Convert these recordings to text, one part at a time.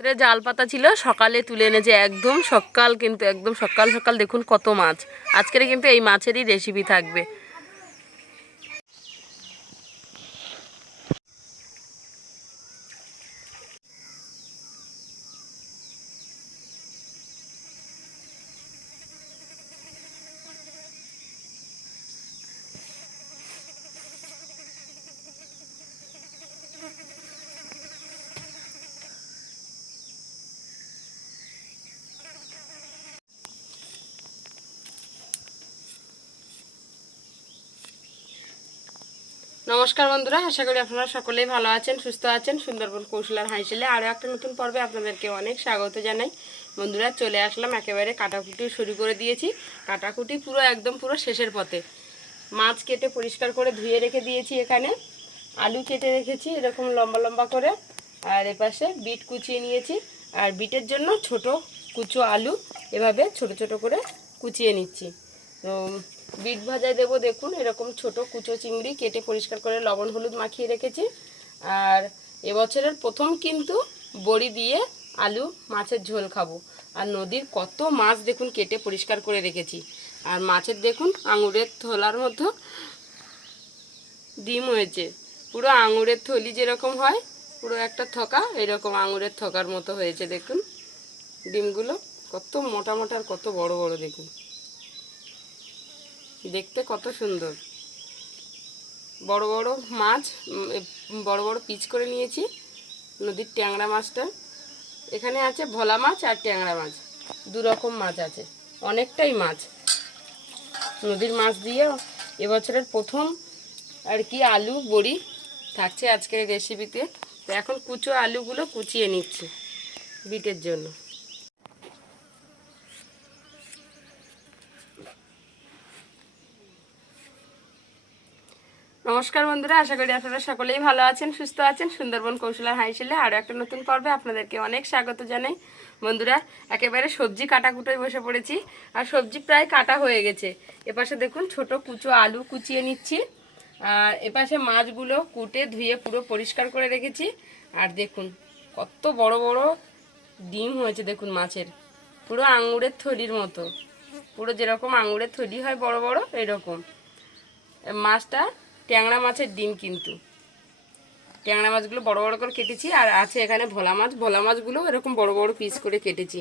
রাত্রে জাল পাতা ছিল, সকালে তুলে এনেছে। একদম সকাল, কিন্তু একদম সকাল সকাল দেখুন কত মাছ। আজকের কিন্তু এই মাছেরই রেসিপি থাকবে। নমস্কার বন্ধুরা, আশা করি আপনারা সকলেই ভালো আছেন, সুস্থ আছেন। সুন্দরবন কৌশল আর হাঁসিলে আরও একটা নতুন পর্বে আপনাদেরকে অনেক স্বাগত জানাই। বন্ধুরা, চলে আসলাম, একেবারে কাটাকুটি শুরু করে দিয়েছি। কাটাকুটি পুরো একদম পুরো শেষের পথে। মাছ কেটে পরিষ্কার করে ধুয়ে রেখে দিয়েছি। এখানে আলু কেটে রেখেছি এরকম লম্বা লম্বা করে, আর এপাশে বিট কুচিয়ে নিয়েছি। আর বিটের জন্য ছোট কুচো আলু এভাবে ছোট ছোট করে কুচিয়ে নিচ্ছি। তো বিট ভাজায় দেবো। দেখুন এরকম ছোট কুচো চিংড়ি কেটে পরিষ্কার করে লবণ হলুদ মাখিয়ে রেখেছি। আর এবছরের প্রথম কিন্তু বড়ি দিয়ে আলু মাছের ঝোল খাবো। আর নদীর কত মাছ দেখুন কেটে পরিষ্কার করে রেখেছি। আর মাছের দেখুন আঙুরের থলার মধ্যে ডিম হয়েছে। পুরো আঙুরের থলি যেরকম হয়, পুরো একটা থোকা এরকম আঙুরের থোকার মতো হয়েছে। দেখুন ডিমগুলো কত মোটা মোটা আর কত বড় বড়, দেখুন দেখতে কত সুন্দর। বড় বড় মাছ, বড় বড় পিচ করে নিয়েছি। নদীর ট্যাংরা মাছটা এখানে আছে, ভোলা মাছ আর ট্যাংরা মাছ, দু রকম মাছ আছে। অনেকটাই মাছ। নদীর মাছ দিয়ে এবছরের প্রথম আর কি আলু বড়ি থাকছে আজকের রেসিপিতে। তো এখন কুচো আলুগুলো কুচিয়ে নিচ্ছি বিটের জন্য। নমস্কার বন্ধুরা, আশা করি আপনারা সকলেই ভালো আছেন, সুস্থ আছেন। সুন্দরবন কৌশল আর হাঁসিলে আরও একটা নতুন পর্বে আপনাদেরকে অনেক স্বাগত জানাই। বন্ধুরা, একেবারে সবজি কাটাকুটোয় বসে পড়েছি। আর সবজি প্রায় কাটা হয়ে গেছে। এপাশে দেখুন ছোট কুচো আলু কুচিয়ে নিচ্ছি। আর এপাশে মাছগুলো কুটে ধুয়ে পুরো পরিষ্কার করে রেখেছি। আর দেখুন কত বড় বড় ডিম হয়েছে। দেখুন মাছের পুরো আঙুরের থলির মতো, পুরো যেরকম আঙুরের থলি হয় বড় বড় এরকম। মাছটা ট্যাংরা মাছের ডিম, কিন্তু ট্যাংরা মাছগুলো বড় বড় করে কেটেছি। আর আছে এখানে ভোলা মাছ, ভোলা মাছগুলো এরকম বড় বড় পিস করে কেটেছি।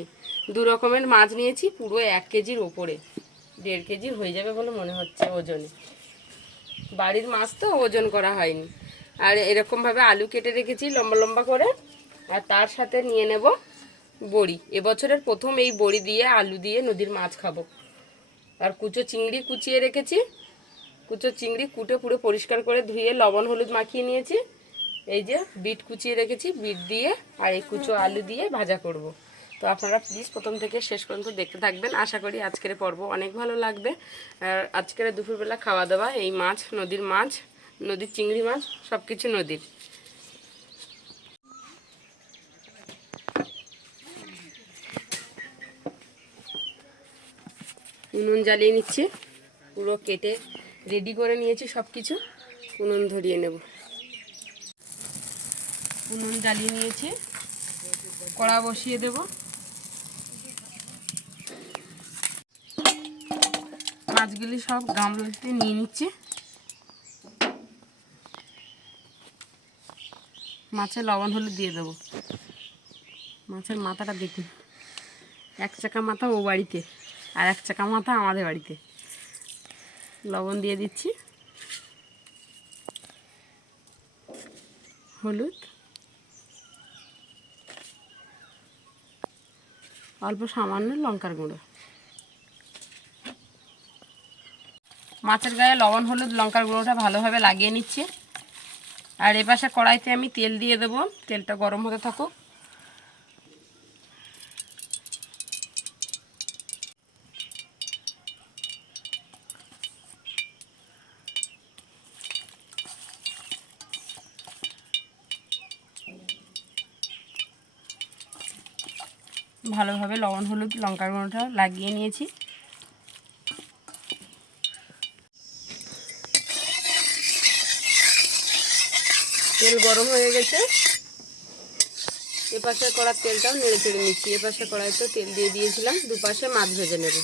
দু রকমের মাছ নিয়েছি, পুরো 1 কেজির ওপরে, 1.5 কেজি হয়ে যাবে বলে মনে হচ্ছে ওজনে। বাড়ির মাছ তো ওজন করা হয়নি। আর এরকমভাবে আলু কেটে রেখেছি লম্বা লম্বা করে। আর তার সাথে নিয়ে নেব বড়ি। এবছরের প্রথম এই বড়ি দিয়ে আলু দিয়ে নদীর মাছ খাবো। আর কুচো চিংড়ি কুচিয়ে রেখেছি। কুচো চিংড়ি কুটে পুরো পরিষ্কার করে ধুয়ে লবণ হলুদ মাখিয়ে নিয়েছি। এই যে বিট কুচিয়ে রেখেছি, বিট দিয়ে আর এই কুচো আলু দিয়ে ভাজা করব। তো আপনারা প্লিজ প্রথম থেকে শেষ পর্যন্ত দেখতে থাকবেন। আশা করি আজকের পর্ব অনেক ভালো লাগবে। আর আজকের দুপুরবেলা খাওয়া দাওয়া এই মাছ, নদীর মাছ, নদীর চিংড়ি মাছ, সব কিছু নদীর। উনুন জ্বালিয়ে নিচ্ছি, পুরো কেটে রেডি করে নিয়েছি সব কিছু। উনুন ধরিয়ে নেব। উনুন জ্বালিয়ে নিয়েছি, কড়া বসিয়ে দেব। মাছগুলি সব গামলাতে নিয়ে নিচ্ছি। মাছে লবণ হলুদ দিয়ে দেবো। মাছের মাথাটা দেখুন, 1 চাকা মাথা ও বাড়িতে আর 1 চাকা মাথা আমাদের বাড়িতে। লবণ দিয়ে দিচ্ছি, হলুদ, অল্প সামান্য লঙ্কার গুঁড়ো। মাছের গায়ে লবণ হলুদ লঙ্কার গুঁড়োটা ভালোভাবে লাগিয়ে নিচ্ছি। আর এপাশে কড়াইতে আমি তেল দিয়ে দেবো। তেলটা গরম হতে থাকুক। ভালোভাবে লবণ হলুদ লঙ্কার গুঁড়োটা লাগিয়ে নিয়েছি। তেল গরম হয়ে গেছে, এপাশে কড়ার তেলটাও নেড়ে চেড়ে নিচ্ছি। এপাশে কড়াইতেও তেল দিয়ে দিয়েছিলাম, দুপাশে মাছ ভেজে নেব।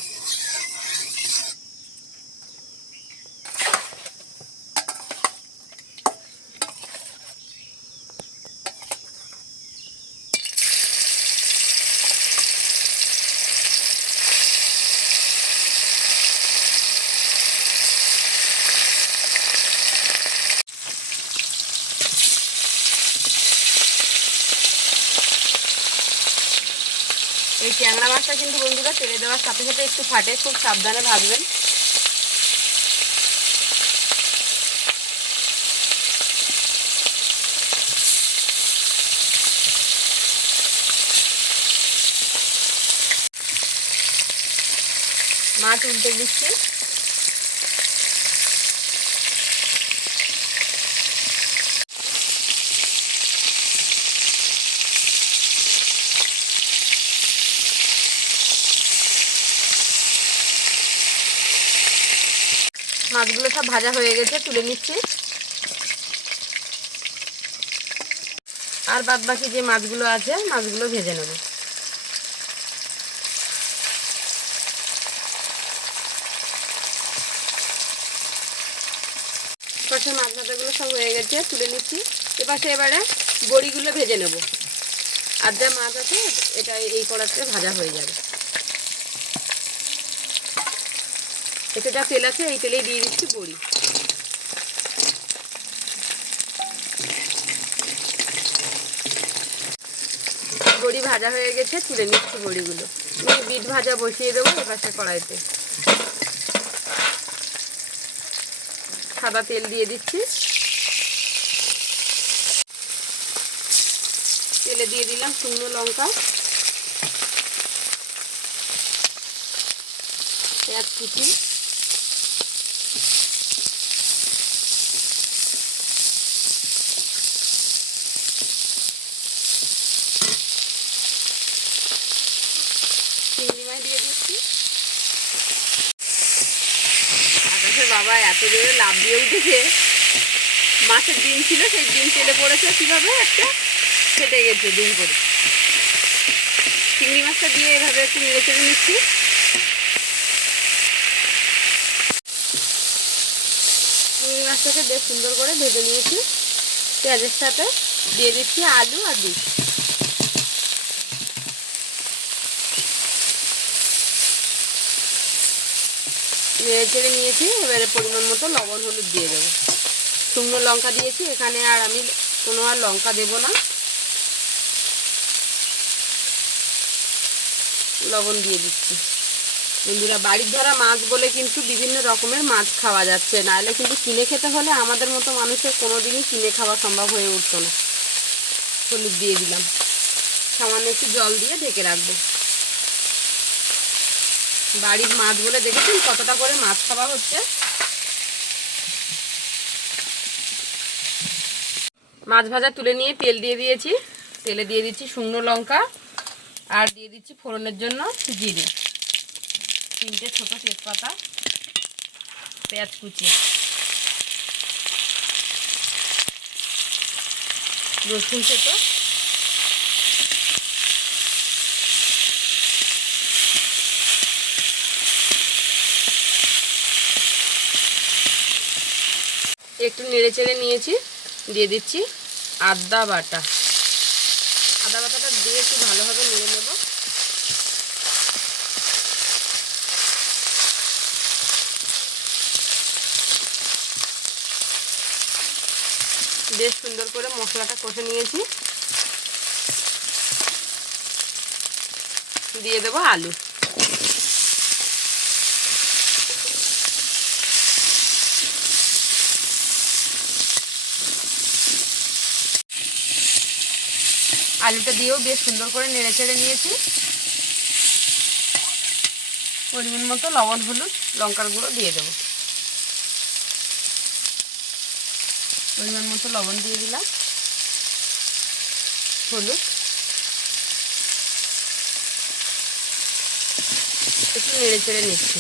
এই ট্যাংরা মাছটা কিন্তু বন্ধুরা তেলে দেওয়ার সাথে সাথে একটু ফাটে, খুব সাবধানে ভাজবেন। মাছ উল্টে দিচ্ছি। মাছগুলো সব ভাজা হয়ে গেছে, তুলে নিচ্ছি। আর বাদ বাকি যে মাছগুলো আছে মাছগুলো ভেজে নেব। পাশে মাছ ভাজাগুলো সব হয়ে গেছে, তুলে নিচ্ছি। এপাশে এবারে বড়িগুলো ভেজে নেব। আর যা মাছ আছে এটা এই কড়াতে ভাজা হয়ে যাবে। এতে যা তেল আছে এই তেলেই দিয়ে দিচ্ছি বড়ি। বড়ি ভাজা হয়ে গেছে, তুলে নিচ্ছি বড়িগুলো। বিট ভাজা বসিয়ে দেবো এপাশে কড়াইতে। সাদা তেল দিয়ে দিচ্ছি। তেলে দিয়ে দিলাম শুকনো লঙ্কা, পেঁয়াজ কুচি, চিংড়ি মাছ দিয়ে দিচ্ছি। আকাশের বাবা এত জোরে লাফ দিয়ে উঠেছে, মাছের ডিম ছিল সেই ডিম তেলে পড়েছে, কিভাবে একটা ফেটে গেছে ডিম করে। চিংড়ি মাছটা দিয়ে এভাবে একটু নেড়ে চেড়ে নিচ্ছি। চিংড়ি মাছটাকে বেশ সুন্দর করে ভেজে নিয়েছি। পেঁয়াজের সাথে দিয়ে দিচ্ছি আলু আর ডিম। নেড়ে চেড়ে নিয়েছি। এবারে পরিমাণ মতো লবণ হলুদ দিয়ে দেবো। শুকনো লঙ্কা দিয়েছি, এখানে আর আমি কোনো আর লঙ্কা দেব না। লবণ দিয়ে দিচ্ছি। বন্ধুরা, বাড়ির ধরা মাছ বলে কিন্তু বিভিন্ন রকমের মাছ খাওয়া যাচ্ছে, নাহলে কিন্তু কিনে খেতে হলে আমাদের মতো মানুষের কোনোদিনই কিনে খাওয়া সম্ভব হয়ে উঠতো না। হলুদ দিয়ে দিলাম, সামান্য একটু জল দিয়ে ঢেকে রাখবো। বাড়ির মাছ বলে দেখেছেন কতটা করে মাছ খাওয়া হচ্ছে। মাছ ভাজা তুলে নিয়ে তেল দিয়ে দিয়েছি। তেলে দিয়ে দিচ্ছি শুকনো লঙ্কা আর দিয়ে দিচ্ছি ফোড়নের জন্য জিরে, 3টে ছোটো তেজপাতা, পেঁয়াজ কুচি, রসুন থেতো, একটু নেড়ে চেড়ে নিয়েছি। দিয়ে দিচ্ছি আদা বাটা। আদা বাটাটা দিয়ে একটু ভালোভাবে নেড়ে নেব। বেশ সুন্দর করে মশলাটা কষে নিয়েছি। দিয়ে দেবো আলু। আলুটা দিয়েও বেশ সুন্দর করে নেড়ে চেড়ে নিয়েছি। পরিমাণ মতো লবণ হলুদ লঙ্কার গুঁড়ো দিয়ে দেবো। পরিমাণ মতো লবণ দিয়ে দিলাম, হলুদ, একটু নেড়ে চেড়ে নিচ্ছি।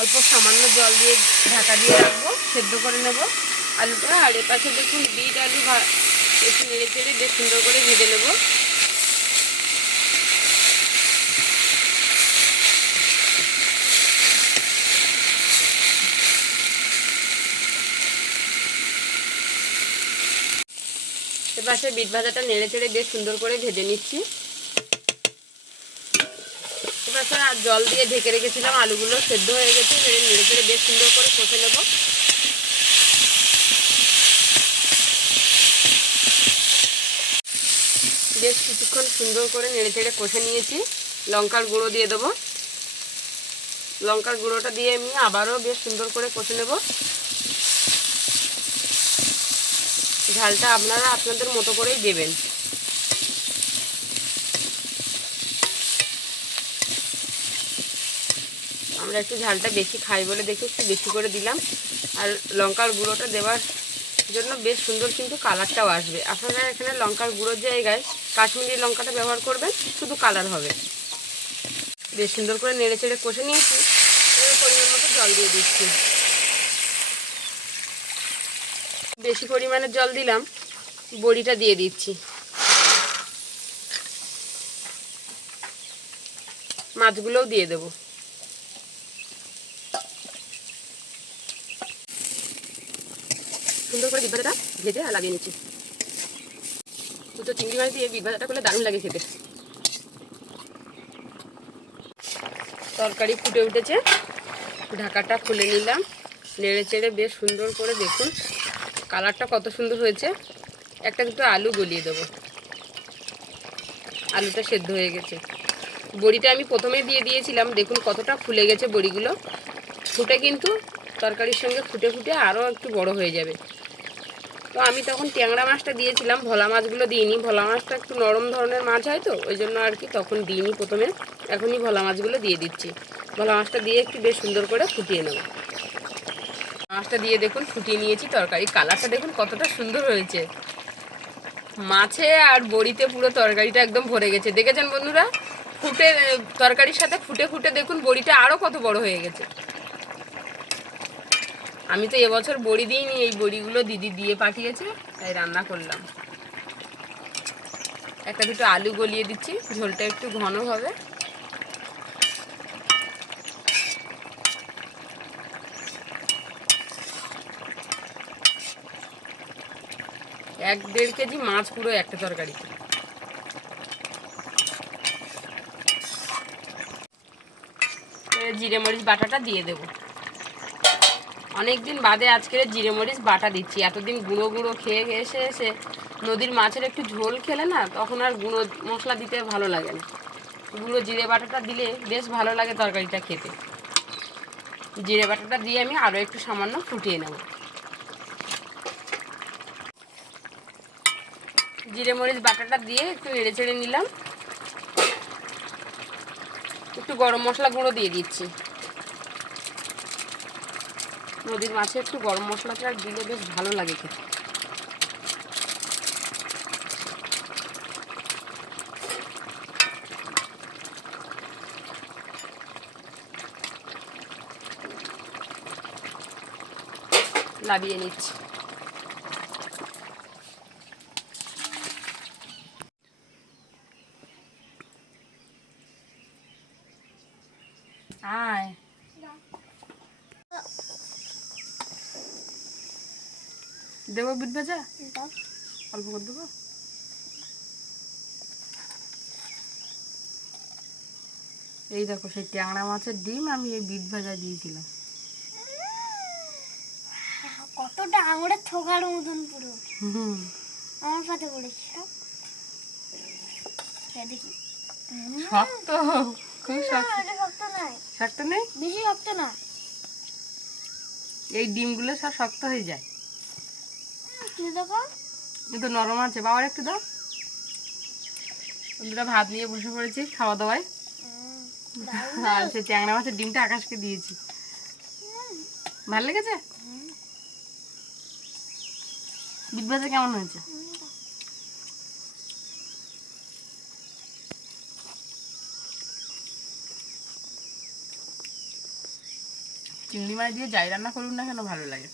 অল্প সামান্য জল দিয়ে ঢাকা দিয়ে রাখবো, সেদ্ধ করে নেব। আলুটা। আর এপাশে দেখুন বিট আলু একটু নেড়ে চেড়ে বেশ সুন্দর করে ভেজে নেব। এপাশে বিট ভাজাটা নেড়ে চেড়ে বেশ সুন্দর করে ভেজে নিচ্ছি। এপাশে জল দিয়ে ঢেকে রেখেছিলাম, আলুগুলো সেদ্ধ হয়ে গেছে, নেড়ে চেড়ে বেশ সুন্দর করে কষে নেব। বেশ কিছুক্ষণ সুন্দর করে নেড়ে চেড়ে কষে নিয়েছি। লঙ্কার গুঁড়ো দিয়ে দেবো। লঙ্কার গুঁড়োটা দিয়ে আমি আবারও বেশ সুন্দর করে কষে নেব। ঝালটা আপনারা আপনাদের মতো করেই দেবেন। আমরা একটু ঝালটা বেশি খাই বলে দেখে একটু বেশি করে দিলাম। আর লঙ্কার গুঁড়োটা দেওয়ার জন্য বেশ সুন্দর কিন্তু কালারটাও আসবে। আপনারা এখানে লঙ্কার গুঁড়োর জায়গায় কাশ্মীরি লঙ্কাটা ব্যবহার করবেন, শুধু কালার হবে। বেশ সুন্দর করে নেড়ে চেড়ে কষে নিয়েছি। এবার পরিমাণ মতো জল দিয়ে দিচ্ছি। বেশি পরিমাণে জল দিলাম, বড়িটা দিয়ে দিচ্ছি। মাছগুলোও দিয়ে দেবো। সুন্দর করে বিট ভাজাটা ভেজে লাগিয়ে নিচ্ছি। দুটো চিংড়ি মাছ দিয়ে বিট ভাজাটা করলে দারুণ লাগে খেতে। তরকারি ফুটে উঠেছে, ঢাকাটা খুলে নিলাম। নেড়ে চেড়ে বেশ সুন্দর করে দেখুন কালারটা কত সুন্দর হয়েছে। একটা দুটো আলু গলিয়ে দেবো। আলুটা সেদ্ধ হয়ে গেছে। বড়িটা আমি প্রথমে দিয়ে দিয়েছিলাম, দেখুন কতটা ফুলে গেছে বড়িগুলো। ফুটে কিন্তু তরকারির সঙ্গে ফুটে ফুটে আরও একটু বড় হয়ে যাবে। তো আমি তখন ট্যাংরা মাছটা দিয়েছিলাম, ভোলা মাছগুলো দিইনি। ভোলা মাছটা একটু নরম ধরনের মাছ হয় তো, ওই জন্য আর কি তখন দিইনি প্রথমে। এখনই ভোলা মাছগুলো দিয়ে দিচ্ছি। ভোলা মাছটা দিয়ে একটু বেশ সুন্দর করে ফুটিয়ে নেব। মাছটা দিয়ে দেখুন ফুটিয়ে নিয়েছি। তরকারি কালারটা দেখুন কতটা সুন্দর হয়েছে। মাছে আর বড়িতে পুরো তরকারিটা একদম ভরে গেছে। দেখেছেন বন্ধুরা, ফুটে তরকারির সাথে ফুটে ফুটে দেখুন বড়িটা আরও কত বড় হয়ে গেছে। আমি তো এবছর বড়ি দিইনি, এই বড়িগুলো দিদি দিয়ে পাঠিয়েছে, তাই রান্না করলাম। একটা দুটো আলু গলিয়ে দিচ্ছি, ঝোলটা একটু ঘন হবে। এক 1.5 কেজি মাছ পুরো একটা তরকারিতে। জিরে মরিচ বাটাটা দিয়ে দেবো। অনেকদিন বাদে আজকে জিরে মরিচ বাটা দিচ্ছি। এতদিন গুঁড়ো গুঁড়ো খেয়ে এসে এসে নদীর মাছের একটু ঝোল খেলে না, তখন আর গুঁড়ো মশলা দিতে ভালো লাগে না। গুঁড়ো জিরে বাটাটা দিলে বেশ ভালো লাগে তরকারিটা খেতে। জিরে বাটাটা দিয়ে আমি আরও একটু সামান্য ফুটিয়ে নেব। জিরে মরিচ বাটাটা দিয়ে একটু নেড়ে চেড়ে নিলাম। একটু গরম মশলা গুঁড়ো দিয়ে দিচ্ছি। নদীর মাছে একটু গরম মশলাটা দিলে বেশ ভালো লাগে খেতে। নাবিয়ে নিচ্ছি। আয় দেবো বিট ভাজা, অল্প করে দেবো। এই দেখো সেই ট্যাংরা মাছের ডিম আমি এই বিট ভাজা দিয়েছিলাম। কতটা আঙুরের থোকার মতন পুরো আমার পাতে পড়েছে। দেখি শক্ত, খুব শক্ত। শক্ত নাই, শক্ত নেই, বেশি শক্ত না। এই ডিমগুলো সব শক্ত হয়ে যায়। দেখো কিন্তু নরম আছে। বাবার একটু দাও। বন্ধুরা ভাত নিয়ে বসে পড়েছি খাওয়া দাওয়ায়। আর সেই ট্যাংরা মাছের ডিমটা আকাশকে দিয়েছি। ভালো লেগেছে? বিট ভাজা কেমন হয়েছে? চিংড়ি মাছ দিয়ে যাই রান্না করুন না কেন ভালো লাগে।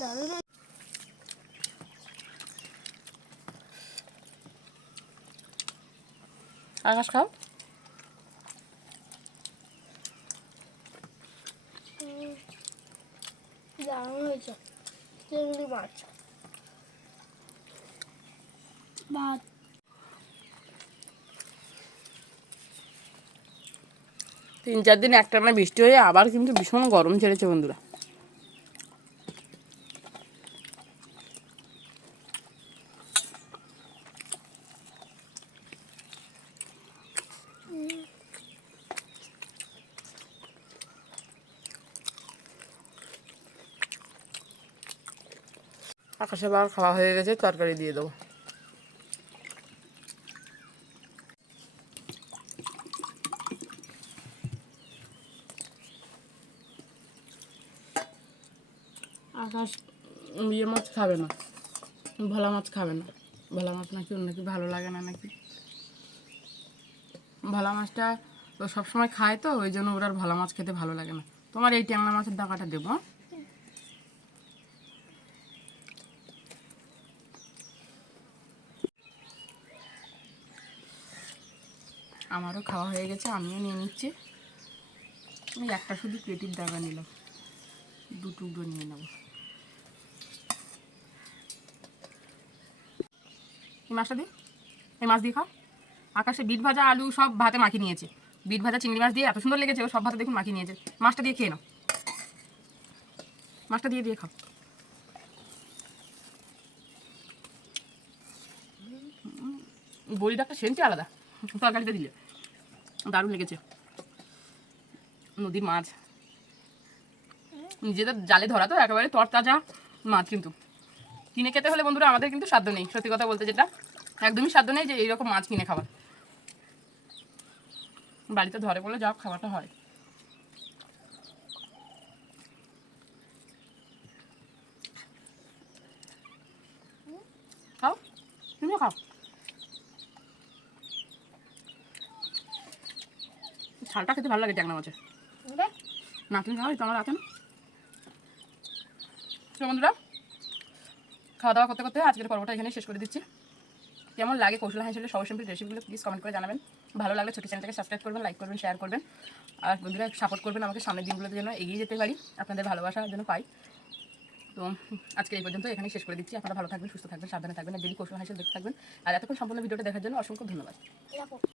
দারুণ। আকাশ খাও। দারুণ হয়েছে চিংড়ি মাছ ভাত। 3-4 দিন একটানা বৃষ্টি হয়ে আবার কিন্তু ভীষণ গরম ছেড়েছে বন্ধুরা। আকাশে আবার খাওয়া হয়ে গেছে, তরকারি দিয়ে দেবো। আকাশ ইয়ে মাছ খাবে না, ভোলা মাছ খাবে না। ভোলা মাছ নাকি ওর নাকি ভালো লাগে না নাকি। ভোলা মাছটা ও সবসময় খায় তো, ওই জন্য ওর আর ভোলা মাছ খেতে ভালো লাগে না। তোমার এই ট্যাংরা মাছের দাকাটা দেবো। আমারও খাওয়া হয়ে গেছে, আমিও নিয়ে নিচ্ছি। আমি একটা শুধু পেটির দাগা নিলাম, 2 টুকরো নিয়ে নেব। এই মাছটা দিয়ে, এই মাছ দিয়ে খাও। আকাশে বিট ভাজা আলু সব ভাতে মাখিয়ে নিয়েছে। বিট ভাজা চিংড়ি মাছ দিয়ে এত সুন্দর লেগেছে, ও সব ভাতে দেখুন মাখিয়ে নিয়েছে। মাছটা দিয়ে খেয়ে নাও, মাছটা দিয়ে দিয়ে খাও। বড়িটা একটা সেন্টই আলাদা তরকারিতে দিলে, দারুণ লেগেছে। নদীর মাছ, নিজেদের জালে ধরা তো একেবারে তরতাজা মাছ। কিন্তু কিনে খেতে হলে বন্ধুরা আমাদের কিন্তু সাধ্য নেই, সত্যি কথা বলতে যেটা একদমই সাধ্য নেই যে এইরকম মাছ কিনে খাওয়ার। বাড়িতে ধরে বলে যা খাওয়াটা হয়। খাও, তুমিও খাও। ঝালটা খেতে ভালো লাগে ট্যাংরা মাছের। না তুমি খাও, তো আমার আছে না। তো বন্ধুরা খাওয়া দাওয়া করতে করতে আজকের পর্বটা এখানে শেষ করে দিচ্ছি। কেমন লাগে কৌশল হাঁসের সহজ সিম্পল রেসিপিগুলো প্লিজ কমেন্ট করে জানাবেন। ভালো লাগলে ছোটো চ্যানেলটাকে সাবস্ক্রাইব করবেন, লাইক করবেন, শেয়ার করবেন। আর বন্ধুরা সাপোর্ট করবেন আমাকে, সামনের দিনগুলোতে যেন এগিয়ে যেতে পারি, আপনাদের ভালোবাসা যেন পাই। তো আজকে এই পর্যন্ত এখানেই শেষ করে দিচ্ছি। আপনারা ভালো থাকবেন, সুস্থ থাকবেন, সাবধানে থাকবেন, আর ডেলি কৌশল হাঁসের দেখতে থাকবেন। আর এতক্ষণ সম্পূর্ণ ভিডিওটা দেখার জন্য অসংখ্য ধন্যবাদ।